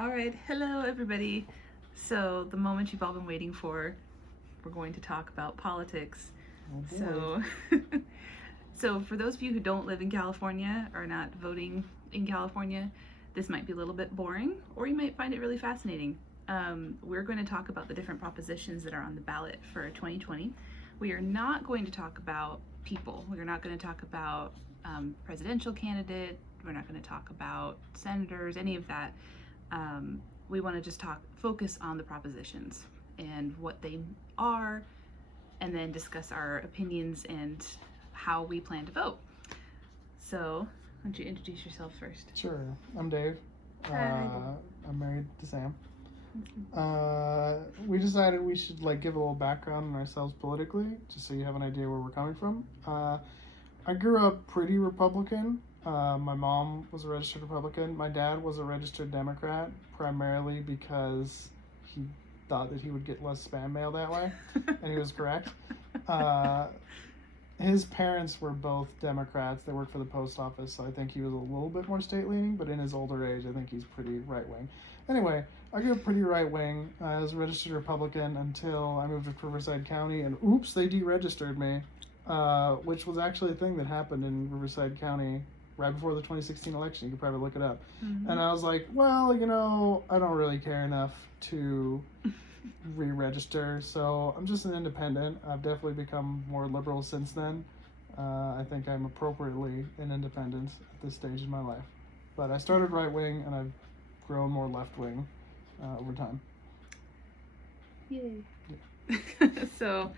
All right, hello everybody. So the moment you've all been waiting for, we're going to talk about politics. Oh boy. So, so for those of you who don't live in California or not voting in California, this might be a little bit boring, or you might find it really fascinating. We're going to talk about the different propositions that are on the ballot for 2020. We are not going to talk about people. We are not going to talk about presidential candidate. We're not going to talk about senators, any of that. We want to just focus on the propositions and what they are, and then discuss our opinions and how we plan to vote. So, why don't you introduce yourself first? Sure. I'm Dave. Hi. I'm married to Sam. We decided we should give a little background on ourselves politically, just so you have an idea where we're coming from. I grew up pretty Republican. My mom was a registered Republican. My dad was a registered Democrat, primarily because he thought that he would get less spam mail that way, and he was correct. His parents were both Democrats. They worked for the post office, so I think he was a little bit more state-leaning, but in his older age, I think he's pretty right-wing. Anyway, I grew up pretty right-wing. I was a registered Republican until I moved to Riverside County, and oops, they deregistered me, which was actually a thing that happened in Riverside County right before the 2016 election. You could probably look it up. Mm-hmm. And I was like, well, I don't really care enough to re-register, so I'm just an independent. I've definitely become more liberal since then. I think I'm appropriately an independent at this stage in my life. But I started right-wing, and I've grown more left-wing over time. Yay. Yeah. So,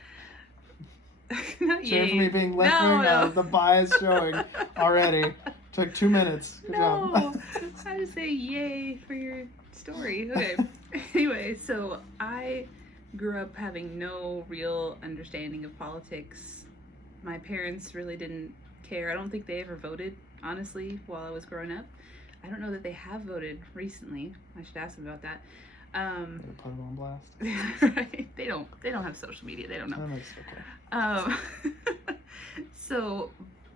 not Shame yay. for me being left-wing, No. the bias showing already. Took 2 minutes. Good job. I just say yay for your story. Okay. Anyway, so I grew up having no real understanding of politics. My parents really didn't care. I don't think they ever voted, honestly, while I was growing up. I don't know that they have voted recently. I should ask them about that. Put them on blast. Right? They don't have social media. They don't know. That makes okay. So,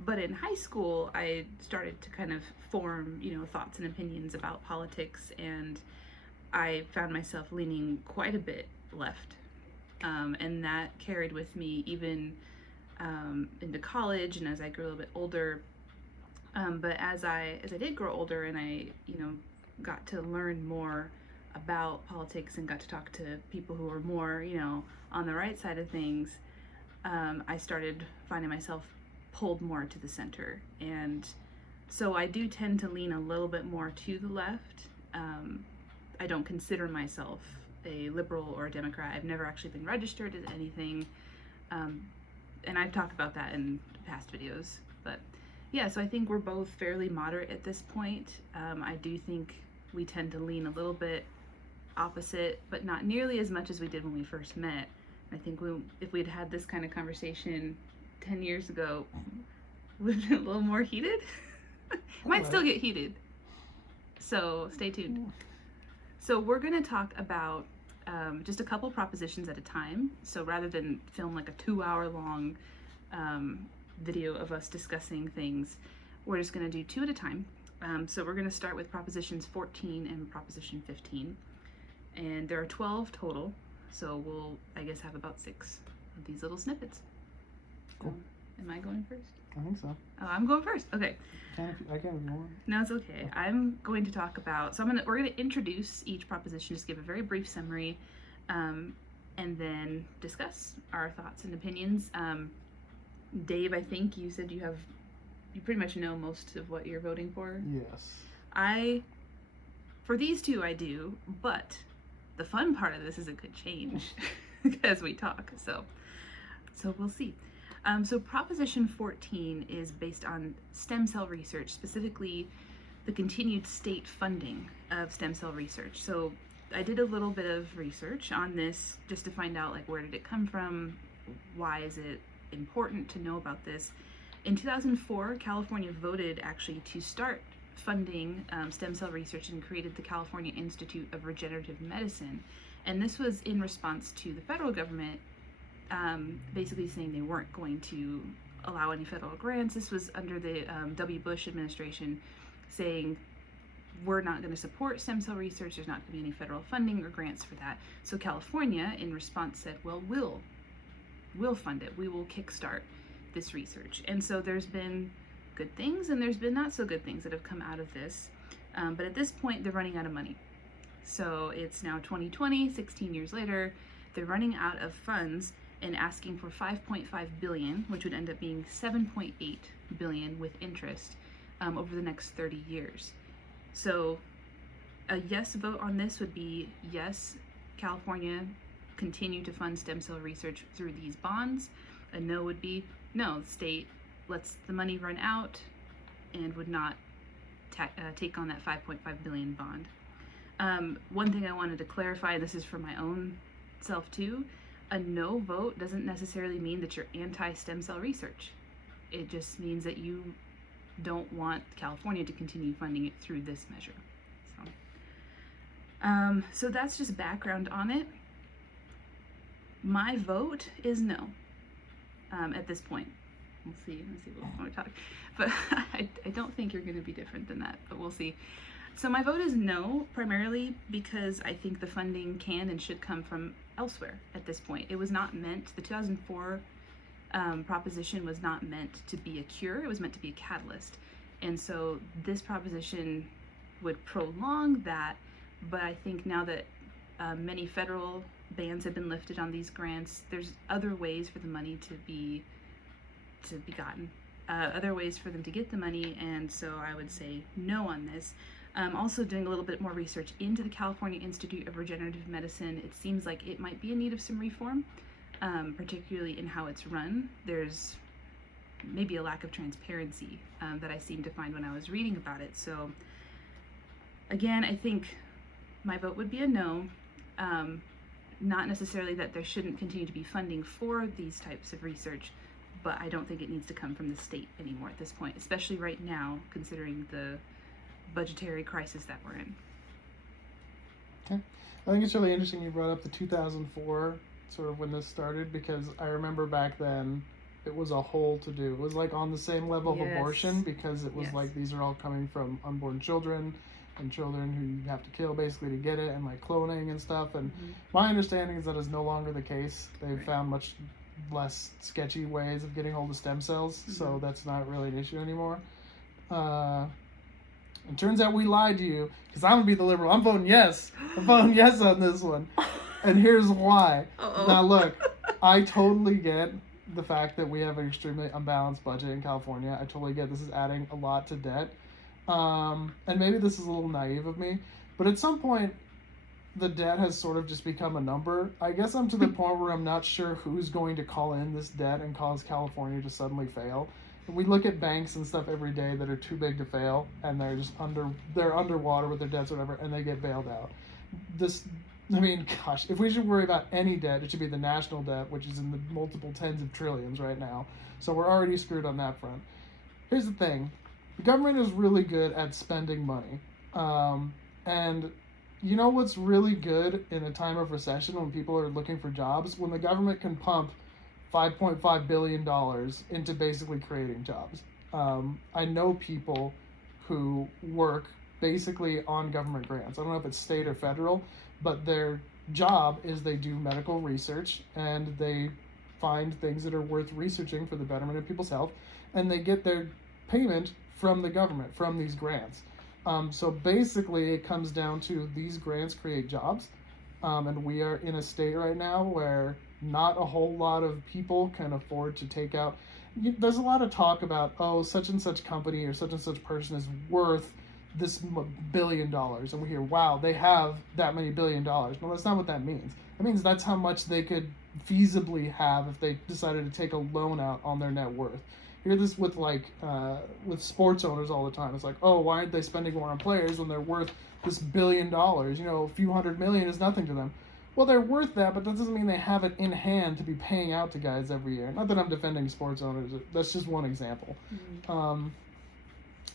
but in high school, I started to kind of form, thoughts and opinions about politics, and I found myself leaning quite a bit left, and that carried with me even into college and as I grew a little bit older. But as I did grow older, and I got to learn more about politics and got to talk to people who were more on the right side of things, I started finding myself pulled more to the center, and so I do tend to lean a little bit more to the left. I don't consider myself a liberal or a Democrat. I've never actually been registered as anything, and I've talked about that in past videos. But yeah, so I think we're both fairly moderate at this point. I do think we tend to lean a little bit opposite, but not nearly as much as we did when we first met. I think if we'd had this kind of conversation 10 years ago, would have been a little more heated. Might still get heated. So stay tuned. So we're going to talk about just a couple propositions at a time. So rather than film like a 2-hour long video of us discussing things, we're just going to do 2 at a time. So we're going to start with propositions 14 and proposition 15. And there are 12 total. So we'll, I guess, have about 6 of these little snippets. Cool. Am I going first? I think so. Oh, I'm going first. Okay. I can't ignore it. No, it's okay. I'm going to talk about, we're going to introduce each proposition, just give a very brief summary, and then discuss our thoughts and opinions. Dave, I think you said you pretty much know most of what you're voting for. Yes. For these 2, I do, but the fun part of this is it could change as we talk. So we'll see. So Proposition 14 is based on stem cell research, specifically the continued state funding of stem cell research. So I did a little bit of research on this just to find out where did it come from, why is it important to know about this. In 2004, California voted actually to start funding stem cell research and created the California Institute of Regenerative Medicine. And this was in response to the federal government basically saying they weren't going to allow any federal grants. This was under the W. Bush administration, saying we're not going to support stem cell research. There's not going to be any federal funding or grants for that. So California, in response, said, well, we'll fund it. We will kickstart this research. And so there's been good things and there's been not so good things that have come out of this. But at this point, they're running out of money. So it's now 2020, 16 years later, they're running out of funds and asking for 5.5 billion, which would end up being 7.8 billion with interest over the next 30 years. So a yes vote on this would be yes, California continue to fund stem cell research through these bonds. A no would be no, the state lets the money run out and would not take on that 5.5 billion bond. One thing I wanted to clarify, this is for my own self too, a no vote doesn't necessarily mean that you're anti-stem cell research. It just means that you don't want California to continue funding it through this measure. So that's just background on it. My vote is no at this point. We'll see what we talk. But I don't think you're going to be different than that, but we'll see. So my vote is no, primarily because I think the funding can and should come from elsewhere at this point. It was not meant, the 2004 proposition was not meant to be a cure, it was meant to be a catalyst. And so this proposition would prolong that, but I think now that many federal bans have been lifted on these grants, there's other ways for the money to be gotten, other ways for them to get the money, and so I would say no on this. Also doing a little bit more research into the California Institute of Regenerative Medicine, it seems like it might be in need of some reform, particularly in how it's run. There's maybe a lack of transparency that I seemed to find when I was reading about it. So again, I think my vote would be a no. Not necessarily that there shouldn't continue to be funding for these types of research, but I don't think it needs to come from the state anymore at this point, especially right now, considering the budgetary crisis that we're in. Okay. I think it's really interesting you brought up the 2004, sort of when this started, because I remember back then it was a whole to-do. It was like on the same level of abortion, because it was like these are all coming from unborn children and children who you have to kill basically to get it, and like cloning and stuff. And my understanding is that is no longer the case. They've found much less sketchy ways of getting hold of stem cells, so that's not really an issue anymore. It turns out we lied to you, because I'm going to be the liberal. I'm voting yes. I'm voting yes on this one. And here's why. Now look, I totally get the fact that we have an extremely unbalanced budget in California. I totally get this is adding a lot to debt. And maybe this is a little naive of me, but at some point, the debt has sort of just become a number. I guess I'm to the point where I'm not sure who's going to call in this debt and cause California to suddenly fail. We look at banks and stuff every day that are too big to fail, and they're just underwater with their debts or whatever, and they get bailed out. If we should worry about any debt, it should be the national debt, which is in the multiple tens of trillions right now. So we're already screwed on that front. Here's the thing. The government is really good at spending money. And you know what's really good in a time of recession when people are looking for jobs? When the government can pump $5.5 billion into basically creating jobs. I know people who work basically on government grants. I don't know if it's state or federal, but their job is they do medical research and they find things that are worth researching for the betterment of people's health, and they get their payment from the government, from these grants. So basically it comes down to these grants create jobs, and we are in a state right now where not a whole lot of people can afford to take out. There's a lot of talk about, such and such company or such and such person is worth this $1 billion. And we hear, wow, they have that many $1 billion. No, that's not what that means. It means that's how much they could feasibly have if they decided to take a loan out on their net worth. You hear this with with sports owners all the time. It's like, why aren't they spending more on players when they're worth this $1 billion? A few $100 million is nothing to them. Well, they're worth that, but that doesn't mean they have it in hand to be paying out to guys every year. Not that I'm defending sports owners. That's just one example.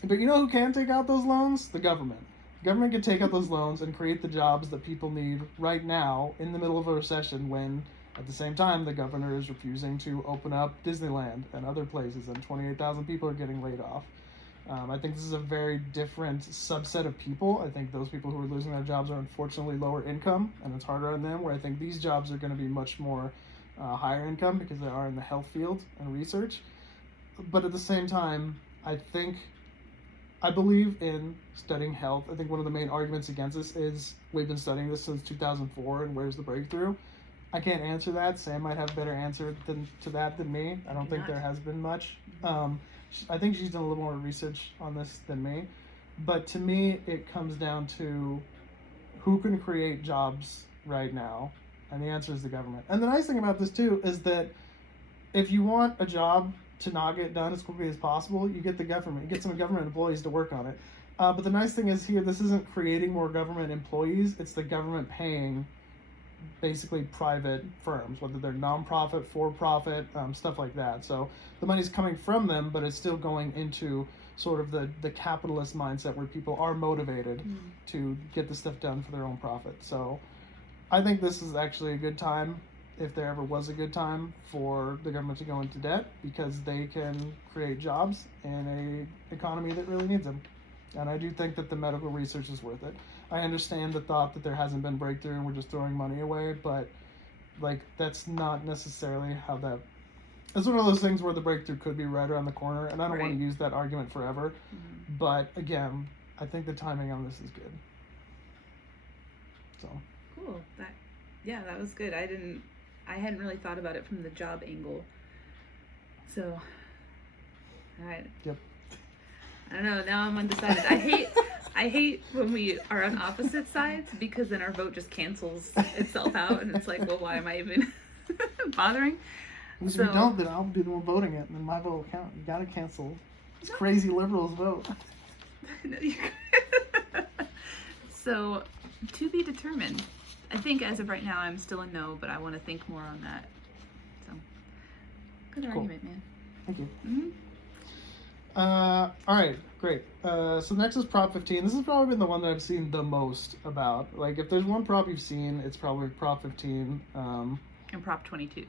But you know who can take out those loans? The government. The government can take out those loans and create the jobs that people need right now in the middle of a recession, when at the same time the governor is refusing to open up Disneyland and other places, and 28,000 people are getting laid off. I think this is a very different subset of people. I think those people who are losing their jobs are unfortunately lower income, and it's harder on them, where I think these jobs are going to be much more higher income because they are in the health field and research. But at the same time, I believe in studying health. I think one of the main arguments against this is we've been studying this since 2004, and where's the breakthrough? I can't answer that. Sam might have a better answer to that than me. I don't think there has been much. I think she's done a little more research on this than me. But to me, it comes down to who can create jobs right now, and the answer is the government. And the nice thing about this, too, is that if you want a job to not get done as quickly as possible, you get the government. You get some government employees to work on it. But the nice thing is here, this isn't creating more government employees. It's the government paying basically private firms, whether they're nonprofit, for-profit, stuff like that. So the money's coming from them, but it's still going into sort of the capitalist mindset where people are motivated to get the stuff done for their own profit. So I think this is actually a good time, if there ever was a good time, for the government to go into debt, because they can create jobs in a economy that really needs them. And I do think that the medical research is worth it. I understand the thought that there hasn't been breakthrough and we're just throwing money away, but that's not necessarily how that. It's one of those things where the breakthrough could be right around the corner, and I don't want to use that argument forever. But again, I think the timing on this is good. So cool. That was good. I hadn't really thought about it from the job angle. So, Yep. I don't know. Now I'm undecided. I hate when we are on opposite sides, because then our vote just cancels itself out, and it's like, well, why am I even bothering? If you don't, then I'll be the one voting it, and then my vote will count. You gotta cancel this crazy liberals vote. So, to be determined. I think as of right now, I'm still a no, but I want to think more on that. So, good argument, man. Thank you. Mm-hmm. All right, great. So next is Prop 15. This has probably been the one that I've seen the most about. Like, if there's one prop you've seen, it's probably Prop 15. And Prop 22.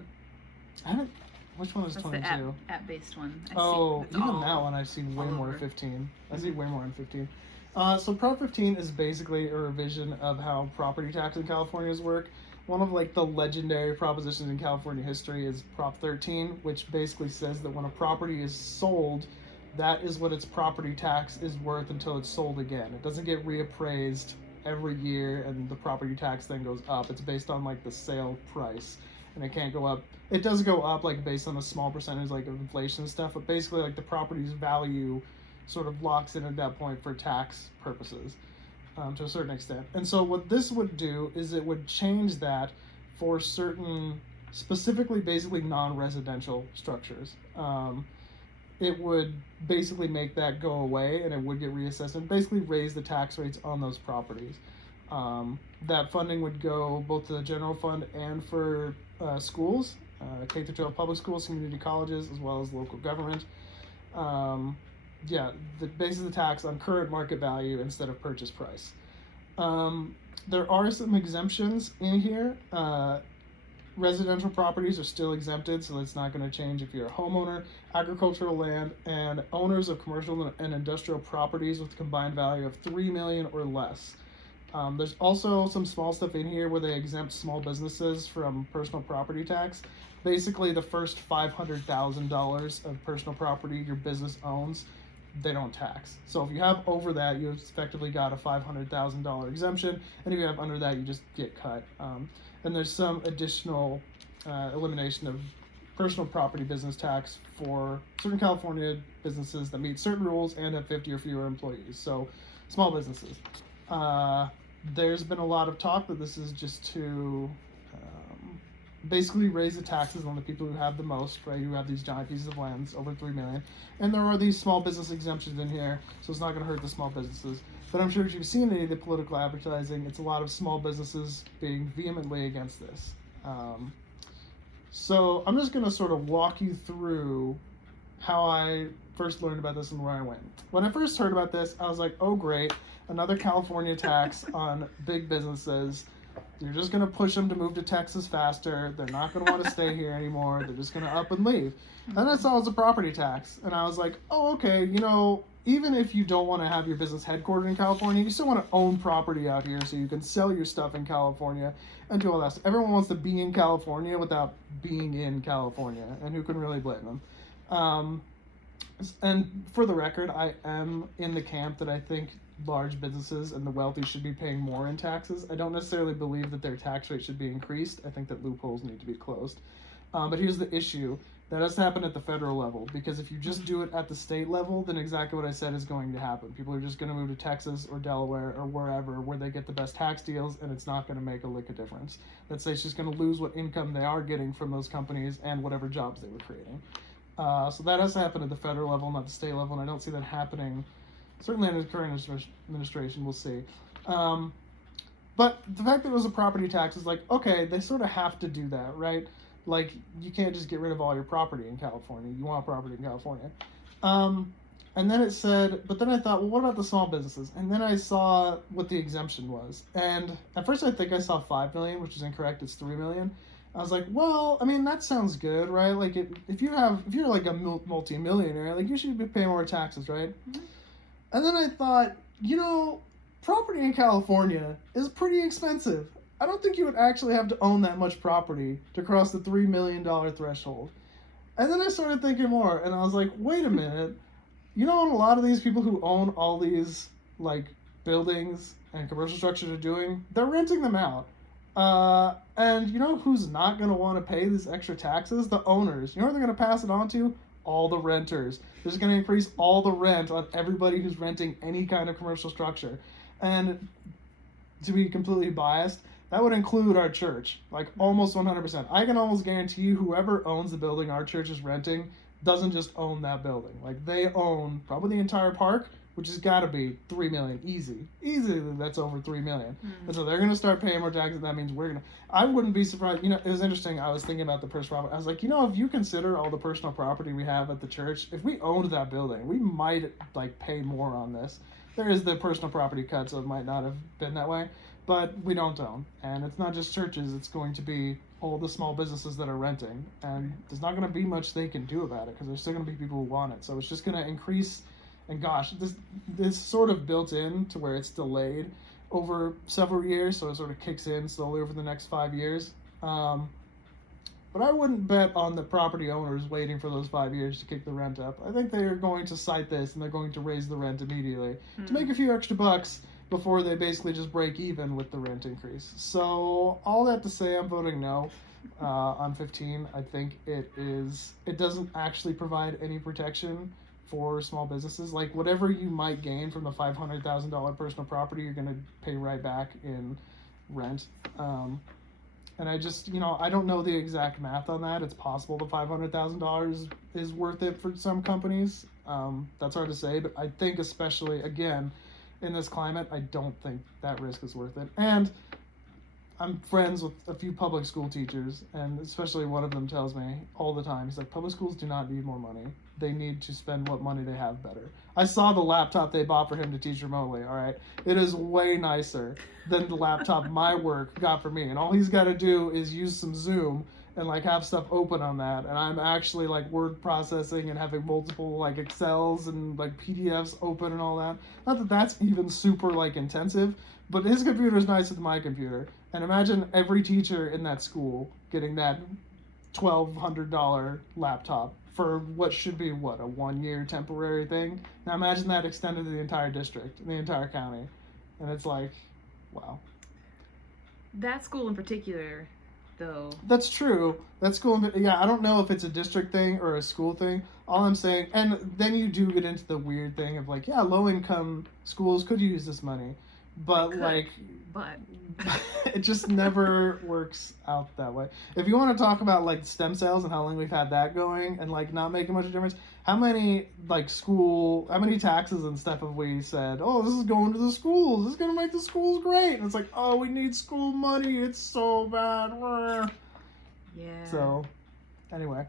Which one is 22? That's the app-based one. Even that one I've seen way more 15. I see way more in 15. So Prop 15 is basically a revision of how property tax in California's work. One of the legendary propositions in California history is Prop 13, which basically says that when a property is sold, that is what its property tax is worth until it's sold again. It doesn't get reappraised every year and the property tax then goes up. It's based on the sale price, and it can't go up. It does go up based on a small percentage of inflation and stuff, but basically the property's value sort of locks in at that point for tax purposes to a certain extent. And so what this would do is it would change that for certain, specifically basically non-residential structures. It would basically make that go away, and it would get reassessed and basically raise the tax rates on those properties. That funding would go both to the general fund and for schools, K-12 public schools, community colleges, as well as local government. The base of the tax on current market value instead of purchase price. There are some exemptions in here. Residential properties are still exempted, so that's not going to change if you're a homeowner, agricultural land, and owners of commercial and industrial properties with a combined value of $3 million or less. There's also some small stuff in here where they exempt small businesses from personal property tax. Basically, the first $500,000 of personal property your business owns, they don't tax. So if you have over that, you've effectively got a $500,000 exemption, and if you have under that, you just get cut. And there's some additional elimination of personal property business tax for certain California businesses that meet certain rules and have 50 or fewer employees. So small businesses. There's been a lot of talk that this is just to basically raise the taxes on the people who have the most, right? Who have these giant pieces of lands over $3 million. And there are these small business exemptions in here, so it's not going to hurt the small businesses. But I'm sure if you've seen any of the political advertising, it's a lot of small businesses being vehemently against this. So I'm just going to sort of walk you through how I first learned about this and where I went. When I first heard about this, I was like, oh great, another California tax on big businesses. You're just going to push them to move to Texas faster. They're not going to want to stay here anymore. They're just going to up and leave. And I saw it was a property tax. And I was like, oh, okay, even if you don't want to have your business headquartered in California, you still want to own property out here so you can sell your stuff in California and do all that stuff. Everyone wants to be in California without being in California, and who can really blame them? And for the record, I am in the camp that I think large businesses and the wealthy should be paying more in taxes. I don't necessarily believe that their tax rate should be increased. I think that loopholes need to be closed. But here's the issue. That has to happen at the federal level, because if you just do it at the state level, then exactly what I said is going to happen. People are just going to move to Texas or Delaware or wherever where they get the best tax deals, and it's not going to make a lick of difference. That state's just going to lose what income they are getting from those companies and whatever jobs they were creating. So that has to happen at the federal level, not the state level, and I don't see that happening. Certainly in the current administration, we'll see. But the fact that it was a property tax is like, okay, they sort of have to do that, right? Like, you can't just get rid of all your property in California. You want property in California. And then it said, but then I thought, well, what about the small businesses? And then I saw what the exemption was. And at first I think I saw 5 million, which is incorrect. It's 3 million. I was like, well, I mean, that sounds good, right? Like, if you're like a multi-millionaire, like, you should be paying more taxes, right? Mm-hmm. And then I thought, property in California is pretty expensive. I don't think you would actually have to own that much property to cross the $3 million threshold. And then I started thinking more, and I was like, wait a minute. A lot of these people who own all these, like, buildings and commercial structures are doing? They're renting them out. And you know who's not going to want to pay these extra taxes? The owners. You know who they're going to pass it on to? All the renters. They're just going to increase all the rent on everybody who's renting any kind of commercial structure. And to be completely biased, that would include our church, like almost 100%. I can almost guarantee you whoever owns the building our church is renting doesn't just own that building. Like, they own probably the entire park, which has got to be 3 million easy. Easily that's over 3 million. Mm-hmm. And so they're going to start paying more taxes. That means we're going to... I wouldn't be surprised. It was interesting. I was thinking about the personal property. I was like, if you consider all the personal property we have at the church, if we owned that building, we might, like, pay more on this. There is the personal property cut, so it might not have been that way. But we don't own. And it's not just churches. It's going to be all the small businesses that are renting. And there's not going to be much they can do about it, because there's still going to be people who want it. So it's just going to increase... And gosh, this sort of built in to where it's delayed over several years, so it sort of kicks in slowly over the next 5 years. But I wouldn't bet on the property owners waiting for those 5 years to kick the rent up. I think they're going to cite this, and they're going to raise the rent immediately to make a few extra bucks before they basically just break even with the rent increase. So all that to say, I'm voting no on 15. I think it doesn't actually provide any protection for small businesses. Like, whatever you might gain from the $500,000 personal property, you're going to pay right back in rent. And I just, I don't know the exact math on that. It's possible the $500,000 is worth it for some companies. That's hard to say, but I think especially, again, in this climate, I don't think that risk is worth it. And I'm friends with a few public school teachers, and especially one of them tells me all the time, he's like, public schools do not need more money. They need to spend what money they have better. I saw the laptop they bought for him to teach remotely, all right? It is way nicer than the laptop my work got for me. And all he's got to do is use some Zoom and, like, have stuff open on that. And I'm actually, like, word processing and having multiple, like, Excels and, like, PDFs open and all that. Not that that's even super, like, intensive, but his computer is nicer than my computer. And imagine every teacher in that school getting that $1,200 laptop for what should be, a 1-year temporary thing. Now imagine that extended to the entire district, the entire county. And it's like, wow. That school in particular, though. That's true. That school, yeah, I don't know if it's a district thing or a school thing. All I'm saying, and then you do get into the weird thing of, like, yeah, low-income schools could use this money. But it just never works out that way. If you want to talk about, like, stem cells and how long we've had that going and, like, not making much of a difference, how many taxes and stuff have we said, oh, this is going to the schools, this is going to make the schools great, and it's like, oh, we need school money, it's so bad. Yeah. So, anyway,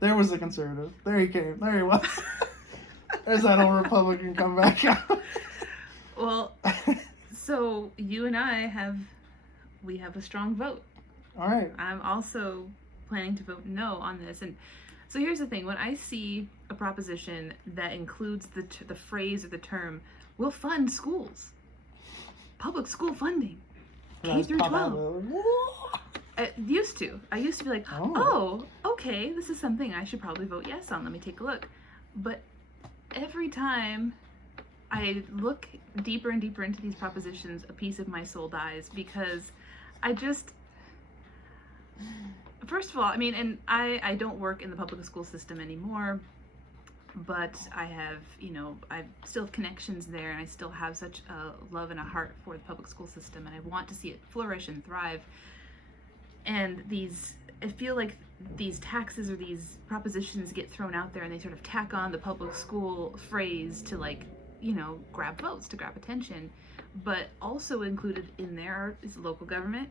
there was the conservative. There he came. There he was. There's that old Republican come back out. Well, so you and I have a strong vote. All right. I'm also planning to vote no on this, and So here's the thing: when I see a proposition that includes the phrase or the term, "we'll fund schools," public school funding, K through 12. I used to be like, oh, okay, this is something I should probably vote yes on. Let me take a look. But every time I look deeper and deeper into these propositions, a piece of my soul dies, because I just, first of all, I mean, and I don't work in the public school system anymore, but I have, I still have connections there, and I still have such a love and a heart for the public school system, and I want to see it flourish and thrive. And I feel like these taxes or these propositions get thrown out there, and they sort of tack on the public school phrase to, like, grab votes, to grab attention. But also included in there is local government,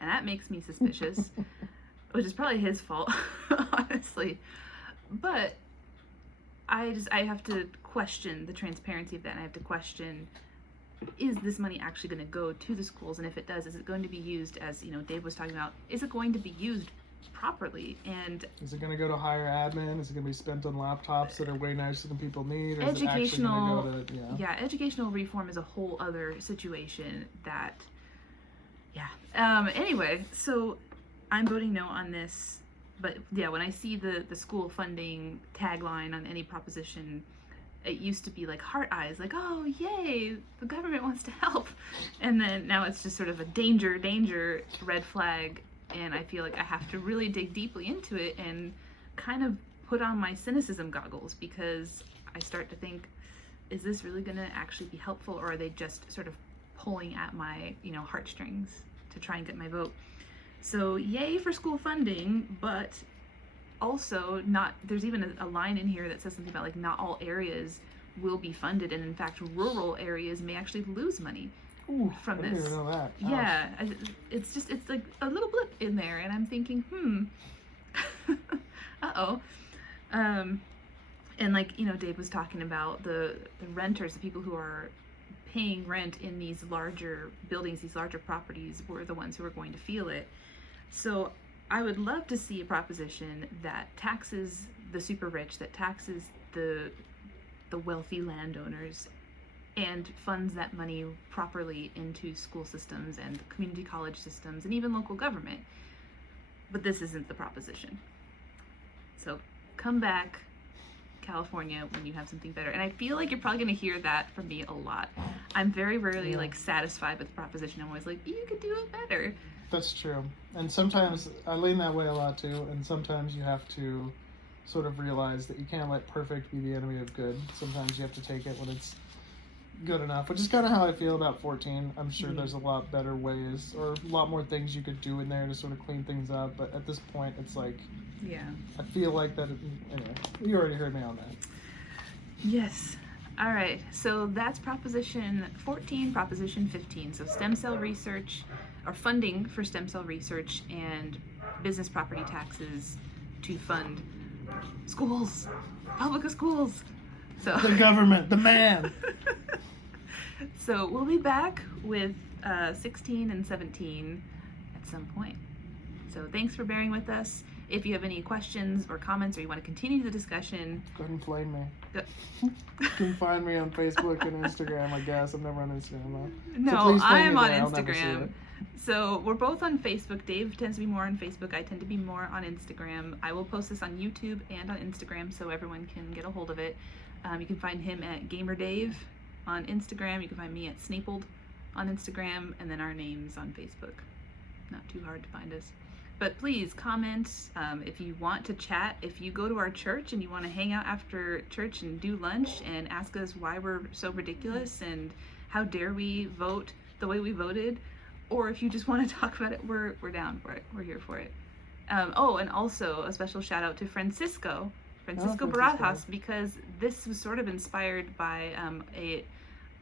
and that makes me suspicious, which is probably his fault, honestly. But I have to question the transparency of that, and I have to question, is this money actually going to go to the schools? And if it does, is it going to be used, as Dave was talking about, is it going to be used properly? And is it going to go to higher admin? Is it going to be spent on laptops that are way nicer than people need? Or educational, is it actually going to go to, educational reform is a whole other situation that, anyway, so I'm voting no on this. But yeah, when I see the school funding tagline on any proposition, it used to be like heart eyes, like, oh, yay, the government wants to help. And then now it's just sort of a danger, red flag. And I feel like I have to really dig deeply into it and kind of put on my cynicism goggles, because I start to think, is this really going to actually be helpful, or are they just sort of pulling at my, heartstrings to try and get my vote? So yay for school funding, but also there's even a line in here that says something about, like, not all areas will be funded, and in fact rural areas may actually lose money from this. I didn't even know that. Yeah, it's like a little blip in there, and I'm thinking, uh-oh. And like, Dave was talking about the renters, the people who are paying rent in these larger buildings, these larger properties, were the ones who are going to feel it. So I would love to see a proposition that taxes the super rich, that taxes the wealthy landowners, and funds that money properly into school systems and community college systems and even local government. But this isn't the proposition. So come back, California, when you have something better. And I feel like you're probably going to hear that from me a lot. I'm very rarely satisfied with the proposition. I'm always like, you could do it better. That's true. And sometimes I lean that way a lot too, and sometimes you have to sort of realize that you can't let perfect be the enemy of good. Sometimes you have to take it when it's good enough, which is kind of how I feel about 14. I'm sure there's a lot better ways, or a lot more things you could do in there to sort of clean things up, but at this point it's like, I feel like that, anyway, you already heard me on that. Yes. All right, so that's Proposition 14, Proposition 15. So stem cell research, or funding for stem cell research, and business property taxes to fund schools, public schools. So the government, the man. So we'll be back with 16 and 17 at some point. So thanks for bearing with us. If you have any questions or comments, or you want to continue the discussion, go ahead and flame me. You can find me on Facebook and Instagram, I guess. I'm never on Instagram though. No, so I'm on Instagram. So we're both on Facebook. Dave tends to be more on Facebook. I tend to be more on Instagram. I will post this on YouTube and on Instagram so everyone can get a hold of it. You can find him at GamerDave on Instagram. You can find me at Snapled on Instagram, and then our names on Facebook. Not too hard to find us. But please comment if you want to chat. If you go to our church and you want to hang out after church and do lunch and ask us why we're so ridiculous and how dare we vote the way we voted, or if you just want to talk about it, we're down for it. We're here for it. And also a special shout out to Francisco Barajas, because this was sort of inspired by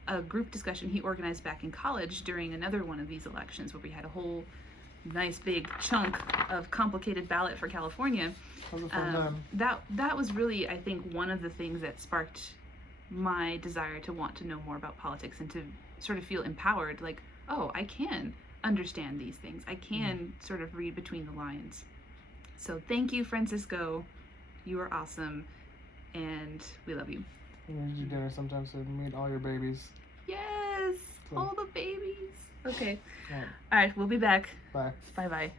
a group discussion he organized back in college during another one of these elections, where we had a whole nice big chunk of complicated ballot for California. That was really, I think, one of the things that sparked my desire to want to know more about politics and to sort of feel empowered, like, oh, I can understand these things. I can sort of read between the lines. So thank you, Francisco. You are awesome, and we love you. We need to do dinner sometime to meet all your babies. Yes, So- all the babies. Okay. All right. All right, we'll be back. Bye. Bye-bye.